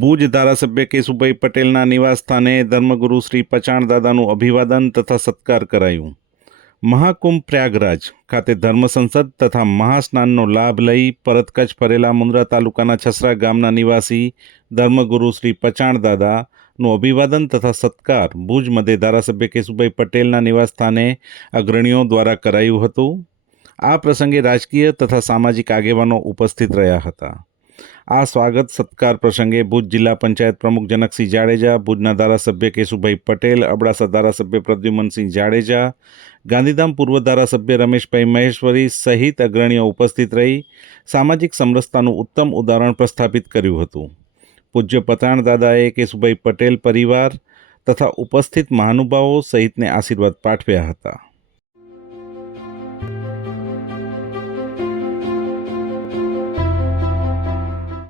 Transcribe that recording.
ભુજ ધારાસભ્ય કેશુભાઈ પટેલના નિવાસસ્થાને ધર્મગુરુ શ્રી પચાણ દાદાનું અભિવાદન તથા સત્કાર કરાયું. મહાકુંભ પ્રયાગરાજ ખાતે ધર્મ સંસદ તથા મહાસ્નાનનો લાભ લઈ પરત કચ્છ ફરેલા મુન્દ્રા તાલુકાના છસરા ગામના નિવાસી ધર્મગુરુ શ્રી પચાણ દાદાનું અભિવાદન તથા સત્કાર ભુજ મધ્ય ધારાસભ્ય કેશુભાઈ પટેલના નિવાસસ્થાને અગ્રણીઓ દ્વારા કરાયું હતું. આ પ્રસંગે રાજકીય તથા સામાજિક આગેવાનો ઉપસ્થિત રહ્યા હતા. આ સ્વાગત સત્કાર પ્રસંગે ભુજ જિલ્લા પંચાયત પ્રમુખ જનકસિંહ જાડેજા, ભુજના ધારાસભ્ય કેશુભાઈ પટેલ, અબડાસા ધારાસભ્ય પ્રદ્યુમનસિંહ જાડેજા, ગાંધીધામ પૂર્વ ધારાસભ્ય રમેશભાઈ મહેશ્વરી સહિત અગ્રણીઓ ઉપસ્થિત રહી સામાજિક સમરસતાનું ઉત્તમ ઉદાહરણ પ્રસ્થાપિત કર્યું હતું. પૂજ્ય પતાણ દાદાએ કેશુભાઈ પટેલ પરિવાર તથા ઉપસ્થિત મહાનુભાવો સહિતને આશીર્વાદ પાઠવ્યા હતા.